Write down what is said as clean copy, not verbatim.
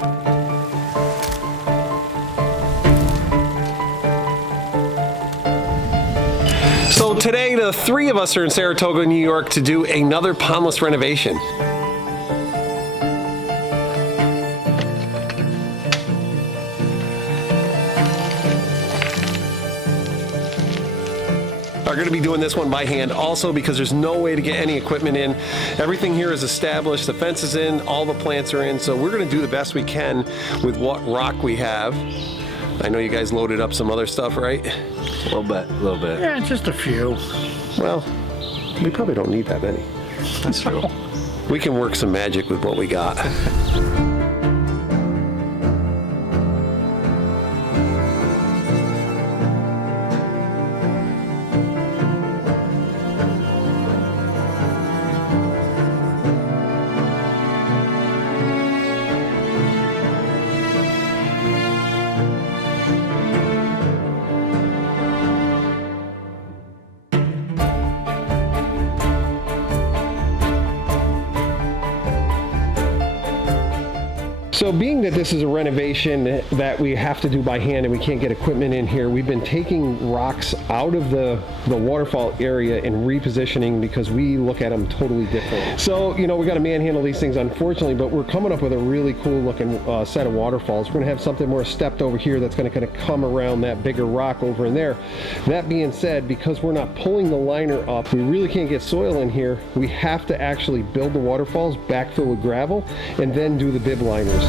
So today, the three of us are in Saratoga, New York to do another pondless renovation. Are going to be doing this one by hand also because there's no way to get any equipment in. Everything here is established, the fence is in, all the plants are in, so we're going to do the best we can with what rock we have. I know you guys loaded up some other stuff, right? A little bit. Yeah, just a few. Well, we probably don't need that many. That's true. We can work some magic with what we got. So being that this is a renovation that we have to do by hand and we can't get equipment in here, we've been taking rocks out of the waterfall area and repositioning because we look at them totally different. So, you know, we got to manhandle these things, unfortunately, but we're coming up with a really cool looking set of waterfalls. We're going to have something more stepped over here that's going to kind of come around that bigger rock over in there. That being said, because we're not pulling the liner up, we really can't get soil in here. We have to actually build the waterfalls, backfill with gravel, and then do the bib liners.